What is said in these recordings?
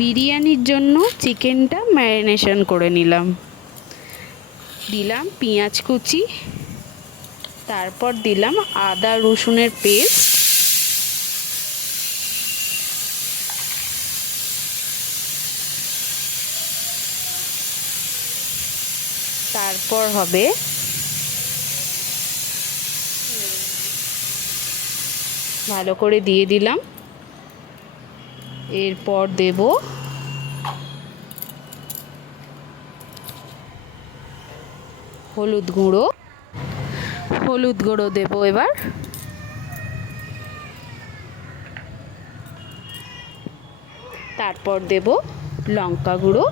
বিরিয়ানির জন্য চিকেনটা ম্যারিনেশন করে নিলাম। দিলাম পেঁয়াজ কুচি, তারপর দিলাম আদা রসুনের পেস্ট, তারপর হবে ভালো করে দিয়ে দিলাম। এরপর দেব হলুদ গুঁড়ো দেব এবার। তারপর দেব লঙ্কা গুঁড়ো,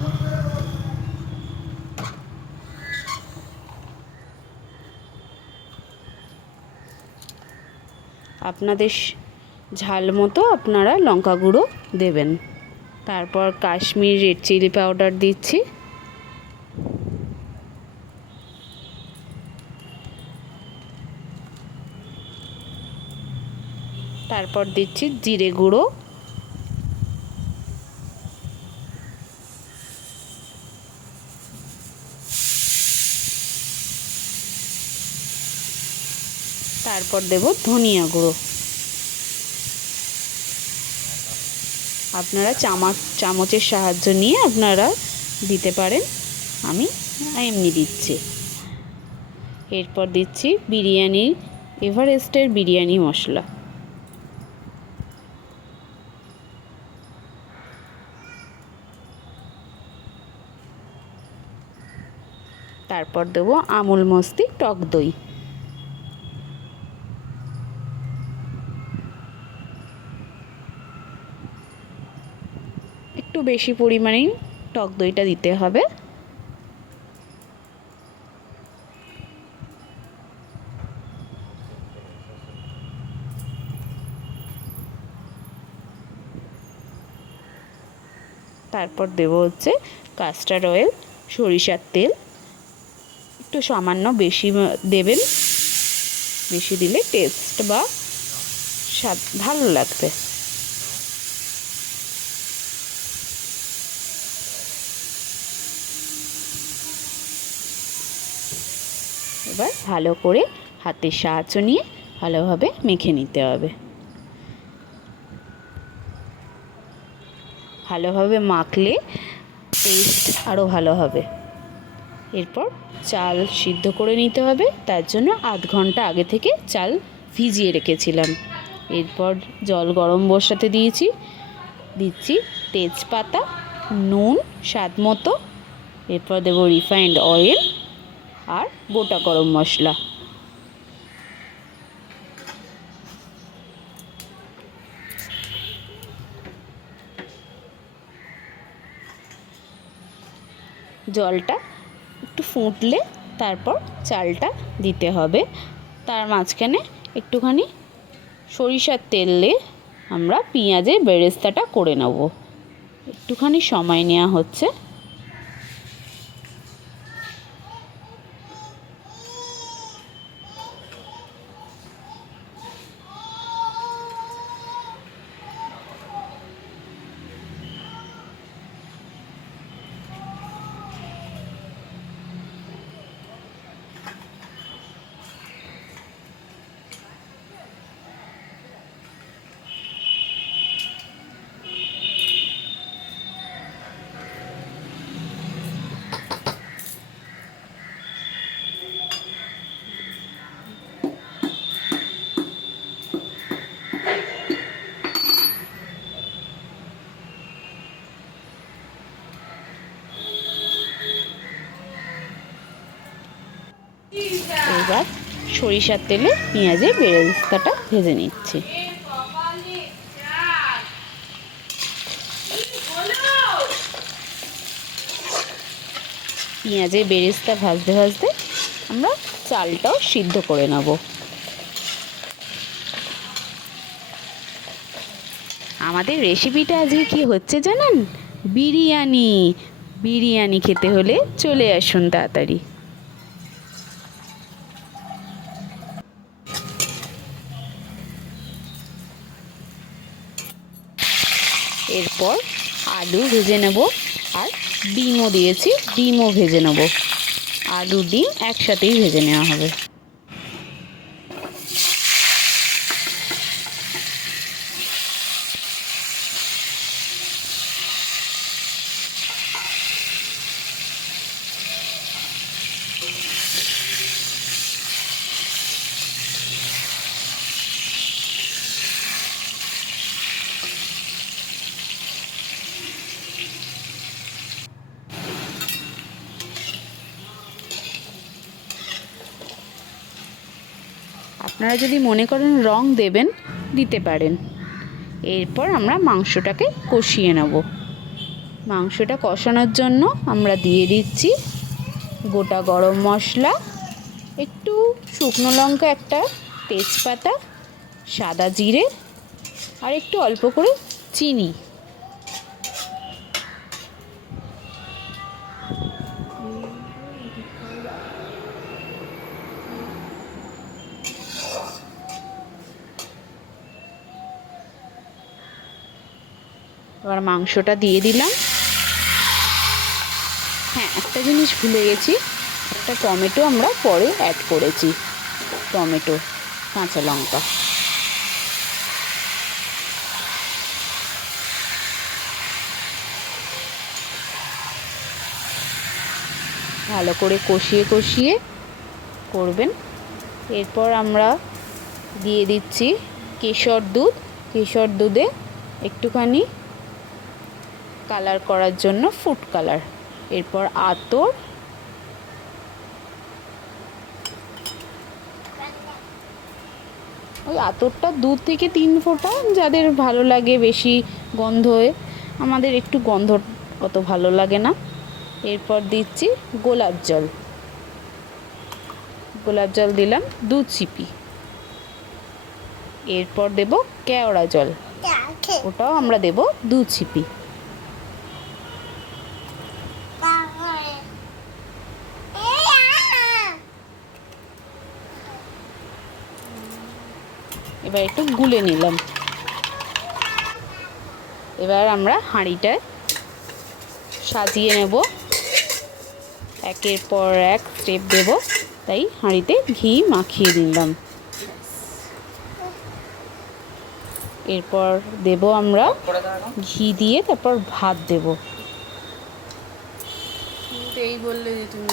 আপনাদের ঝাল মতো আপনারা লঙ্কা গুঁড়ো দেবেন। তারপর কাশ্মীরি রেড চিলি পাউডার দিচ্ছি, তারপর দিচ্ছি জিরে গুঁড়ো, তারপর দেব ধনিয়া গুঁড়ো। আপনারা চামচের সাহায্য নিয়ে আপনারা দিতে পারেন, আমি এমনি দিচ্ছি। এরপর দিচ্ছি এভারেস্টের বিরিয়ানি মশলা। তারপর দেব আমুল মস্তি টক দই। একটু বেশি পরিমাণেই টক দইটা দিতে হবে। তারপর দেব হচ্ছে কাস্টার্ড অয়েল, সরিষার তেল, একটু সামান্য বেশি দেবেন, বেশি দিলে টেস্ট বা স্বাদ ভালো লাগবে। এবার ভালো করে হাতের সাহায্য নিয়ে ভালোভাবে মেখে নিতে হবে। ভালোভাবে মাখলে টেস্ট আরও ভালো হবে। এরপর চাল সিদ্ধ করে নিতে হবে, তার জন্য আধ ঘন্টা আগে থেকে চাল ভিজিয়ে রেখেছিলাম। এরপর জল গরম বসাতে দিচ্ছি তেজপাতা, নুন স্বাদ মতো, এরপর দেব রিফাইন্ড অয়েল আর গোটা গরম মশলা। জলটা একটু ফুটলে তারপর চালটা দিতে হবে। তার মাঝখানে একটুখানি সরিষার তেল দিয়ে আমরা পেঁয়াজের বেরেস্তাটা করে নেব। একটুখানি সময় নেওয়া হচ্ছে। এবার সরিষার তেলে পেঁয়াজের বেরেস্তাটা ভেজে নিচ্ছি। পেঁয়াজের বেরেস্তা ভাজতে ভাজতে আমরা চালটাও সিদ্ধ করে নেব। আমাদের রেসিপিটা আজকে কি হচ্ছে জানেন? বিরিয়ানি খেতে হলে চলে আসুন তাড়াতাড়ি। এরপর আলু ভেজে নেব, আর ডিমও দিয়েছি, ডিমও ভেজে নেব। আলু ডিম একসাথেই ভেজে নেওয়া হবে। আপনারা যদি মনে করেন রং দেবেন, দিতে পারেন। এরপর আমরা মাংসটাকে কষিয়ে নেব। মাংসটা কষানোর জন্য আমরা দিয়ে দিচ্ছি গোটা গরম মশলা, একটু শুকনো লঙ্কা, একটা তেজপাতা, সাদা জিরে, আর একটু অল্প করে চিনি। এবার মাংসটা দিয়ে দিলাম। হ্যাঁ, একটা জিনিস ভুলে গেছি, একটা টমেটো আমরা পরে অ্যাড করেছি, টমেটো, কাঁচা লঙ্কা। ভালো করে কষিয়ে কষিয়ে করবেন। এরপর আমরা দিয়ে দিচ্ছি কেশর দুধ। কেশর দুধে একটুখানি কালার করার জন্য ফুড কালার। এরপর আতর, ওই আতরটা 2 থেকে 3 ফোঁটা, যাদের ভালো লাগে বেশি গন্ধে। আমাদের একটু গন্ধ অত ভালো লাগে না। এরপর দিচ্ছি গোলাপ জল। গোলাপ জল দিলাম 2 চিপি। এরপর দেব কেওড়া জল, ওটাও আমরা দেব 2 চিপি। এবার একটু গুলে নিলাম। এবার আমরা হাঁড়িটায় সাজিয়ে নেব, একের পর এক স্টেপ দেব, তাই হাঁড়িতে ঘি মাখিয়ে দিলাম। এরপর দেব আমরা ঘি দিয়ে, তারপর ভাত দেব। এই বললে যে তুমি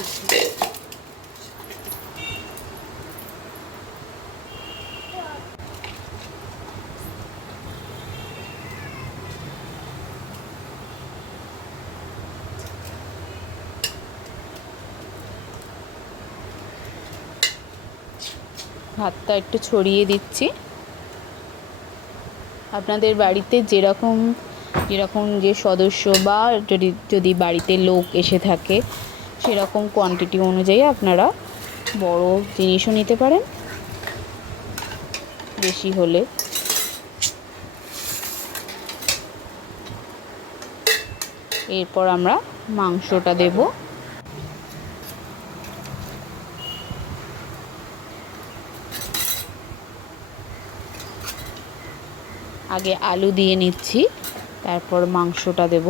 ভাতটা একটু ছড়িয়ে দিচ্ছি। আপনাদের বাড়িতে যেরকম যে সদস্য, বা যদি বাড়িতে লোক এসে থাকে, সেরকম কোয়ান্টিটি অনুযায়ী আপনারা বড় জিনিসও নিতে পারেন, বেশি হলে। এরপর আমরা মাংসটা দেব। আগে আলু দিয়ে নিচ্ছি, তারপর মাংসটা দেব।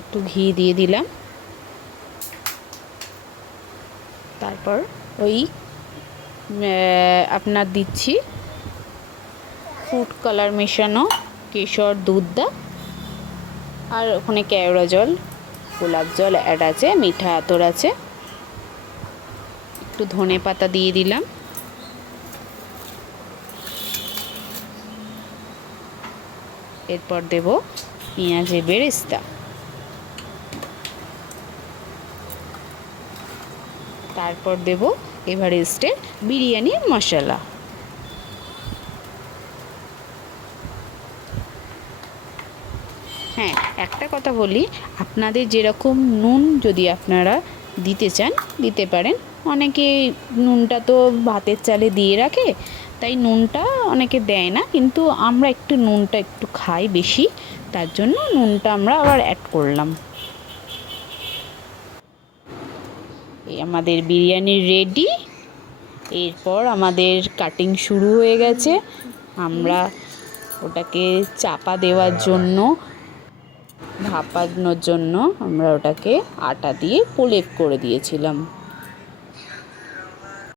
একটু ঘি দিয়ে দিলাম। তারপর ওই আপনার দিচ্ছি ফুড কালার মেশানো কেশর দুধটা, আর ওখানে কেওড়া জল, গোলাপ জল অ্যাড আছে, মিঠা আতর আছে। একটু ধনে পাতা দিয়ে দিলাম। এরপর দেব পেঁয়াজের বেরেস্তা। তারপর দেব এভারেস্টের বিরিয়ানি মশলা। হ্যাঁ, একটা কথা বলি, আপনাদের যেরকম নুন যদি আপনারা দিতে চান, দিতে পারেন। অনেকে নুনটা তো ভাতের চালে দিয়ে রাখে, তাই নুনটা অনেকে দেয় না, কিন্তু আমরা একটু নুনটা একটু খাই বেশি, তার জন্য নুনটা আমরা আবার অ্যাড করলাম। এই আমাদের বিরিয়ানি রেডি। এরপর আমাদের কাটিং শুরু হয়ে গেছে। আমরা ওটাকে চাপা দেওয়ার জন্য, ভাপানোর জন্য আমরা ওটাকে আটা দিয়ে প্রলেপ করে দিয়েছিলাম।